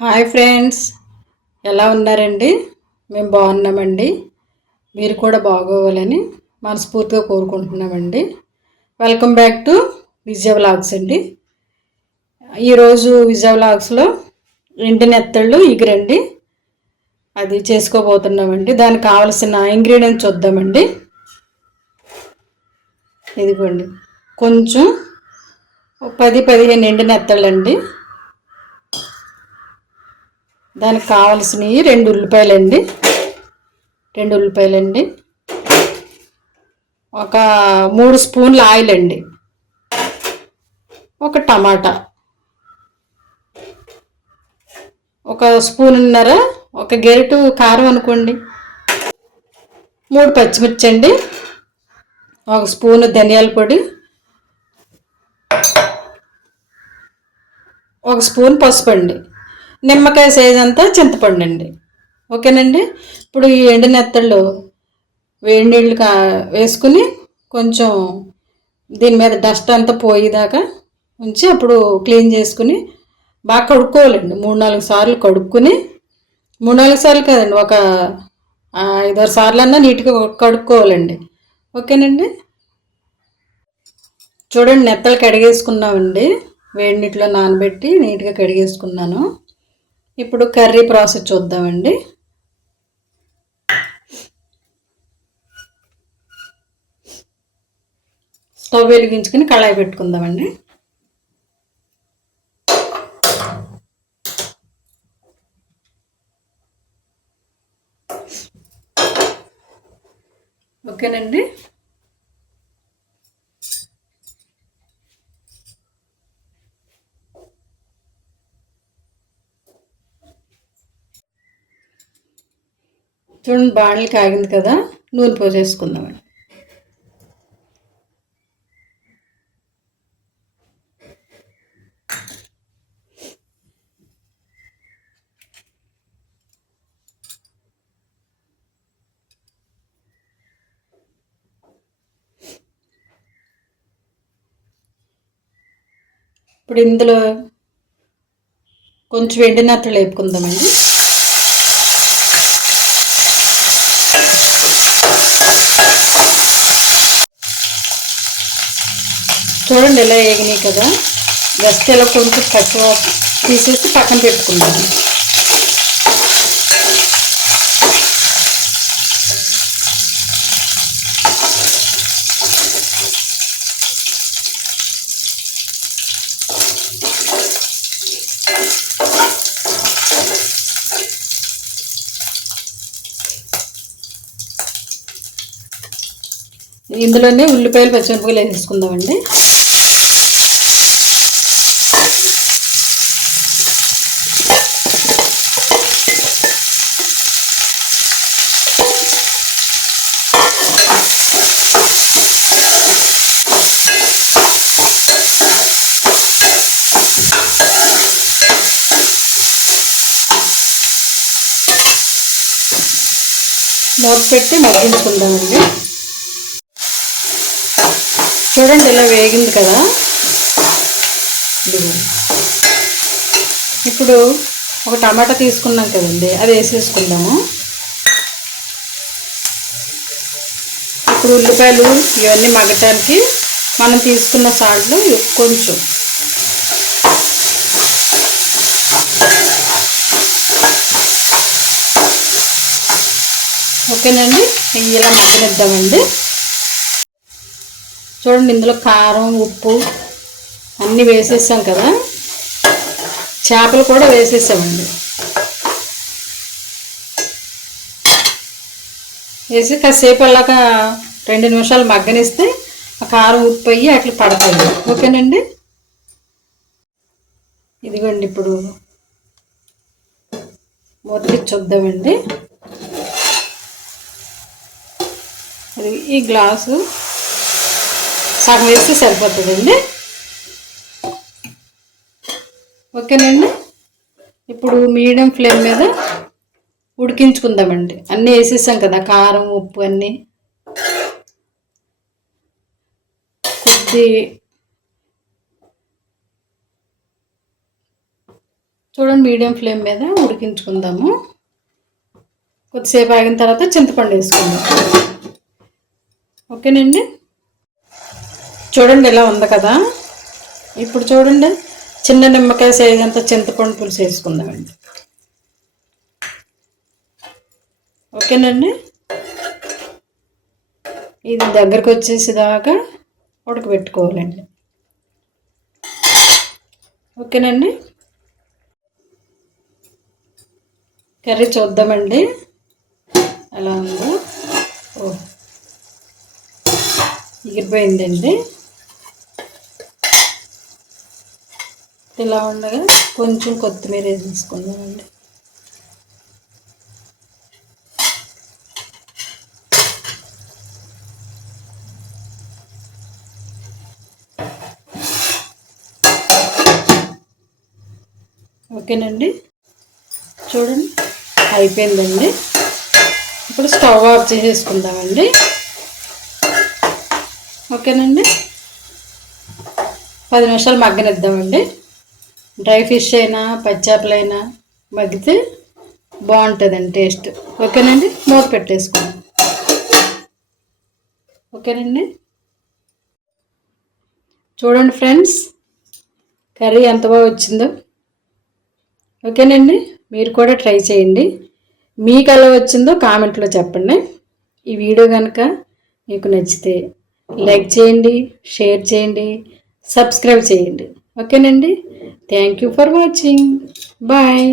Hi friends. ఎలా ఉన్నారండి? మేము బాగున్నామండి. మీరు కూడా బాగోవాలని మనస్ఫూర్తిగా కోరుకుంటున్నామండి. Welcome back to Vijaya vlogs అండి. ఈరోజు విజయ వ్లాగ్స్లో ఇంటి నెత్తళ్ళు ఇగురండి అది చేసుకోబోతున్నామండి. దానికి కావలసిన ఇంగ్రీడియంట్స్ చూద్దామండి. ఇదిగోండి. కొంచెం పది పదిహేను ఎండి నెత్తళ్ళండి. దానికి కావలసినవి రెండు ఉల్లిపాయలండి. రెండు ఉల్లిపాయలండి. ఒక మూడు స్పూన్ల ఆయిల్ అండి ఒక టమాటా. ఒక స్పూన్నర ఒక గెరిటు కారం అనుకోండి. మూడు పచ్చిమిర్చి అండి ఒక స్పూన్ ధనియాల పొడి. ఒక స్పూన్ పసుపు అండి నిమ్మకాయ సైజ్ అంతా చింతపండు అండి ఓకేనండి? ఇప్పుడు ఈ ఎండు నెత్తళ్ళు వేడి నీళ్ళు కా వేసుకుని కొంచెం దీని మీద డస్ట్ అంతా పోయేదాకా ఉంచి అప్పుడు క్లీన్ చేసుకుని బాగా కడుక్కోవాలండి. మూడు నాలుగు సార్లు కడుక్కుని మూడు నాలుగు సార్లు కదండి ఒక ఐదారు సార్లు అన్నా నీట్గా కడుక్కోవాలండి. ఓకేనండి? చూడండి నెత్తలు కడిగేసుకున్నామండి. వేడి నీటిలో నానబెట్టి నీట్గా కడిగేసుకున్నాను. ఇప్పుడు కర్రీ ప్రాసెస్ చూద్దామండి. స్టవ్ వెలిగించుకుని కళాయి పెట్టుకుందామండి. ఓకేనండి? చూడండి బాణలు కాగింది కదా నూనె పోసేసుకుందామండి ఇప్పుడు ఇందులో కొంచెం ఎండినత్తలు వేపుకుందామండి చూడండి ఎలా వేగినాయి కదా జస్ట్ ఇలా కొంచెం తక్కువ తీసేసి పక్కన పెట్టుకుందాం ఇందులోనే ఉల్లిపాయలు పచ్చిమిరపకాయలు వేసేసుకుందామండి. మూత పెట్టి మగ్గించుకుందామండి. చూడండి ఇలా వేగింది కదా. ఇప్పుడు ఒక టమాటా తీసుకున్నాం కదండి అది వేసేసుకుందాము. ఇప్పుడు ఉల్లిపాయలు ఇవన్నీ మగ్గటానికి మనం తీసుకున్న సాల్ట్లు కొంచెం ఓకేనండి. ఇలా మగ్గనిద్దామండి చూడండి ఇందులో కారం ఉప్పు అన్నీ వేసేసాం కదా. చేపలు కూడా వేసేసామండి. వేసి కాసేపు అలాగా రెండు నిమిషాలు మగ్గనిస్తే ఆ కారం ఉప్పు అయ్యి అట్లా పడతాయి. ఓకేనండి. ఇదిగోండి ఇప్పుడు. మొదటి చూద్దామండి. అది ఈ గ్లాసు సగం వేస్తే సరిపోతుందండి. ఓకేనండి? ఇప్పుడు మీడియం ఫ్లేమ్ మీద ఉడికించుకుందామండి. అన్నీ వేసేసాం కదా కారం ఉప్పు అన్నీ. కొద్ది చూడండి మీడియం ఫ్లేమ్ మీద ఉడికించుకుందాము. కొద్దిసేపు ఆగిన తర్వాత చింతపండు వేసుకుందాం. ఓకేనండి? చూడండి ఇలా ఉంది కదా? ఇప్పుడు చూడండి చిన్న నిమ్మకాయ సైజ్ అంత చింతపండు పులుసు వేసుకుందామండి. ఓకేనండి? ఇది దగ్గరకు వచ్చేసేదాకా ఉడకబెట్టుకోవాలండి. ఓకేనండి? కర్రీ చూద్దామండి. ఎలా ఉందో? ఎగిరిపోయిందండి ఇలా ఉండగా కొంచెం కొత్తిమీర వేసేసుకుందామండి ఓకేనండి. చూడండి అయిపోయిందండి. ఇప్పుడు స్టవ్ ఆఫ్ చేసేసుకుందామండి. ఓకేనండి? పది నిమిషాలు మగ్గనిద్దామండి. డ్రై ఫిష్ అయినా పచ్చాపలైనా మగ్గితే బాగుంటుందండి టేస్ట్. ఓకేనండి? మూత పెట్టేసుకోండి. ఓకేనండి? చూడండి ఫ్రెండ్స్ కర్రీ ఎంత బాగా వచ్చిందో. ఓకేనండి? మీరు కూడా ట్రై చేయండి. మీకు ఎలా వచ్చిందో కామెంట్లో చెప్పండి. ఈ వీడియో కనుక మీకు నచ్చితే లైక్ చేయండి షేర్ చేయండి సబ్స్క్రైబ్ చేయండి. ఓకేనండి? Thank you for watching bye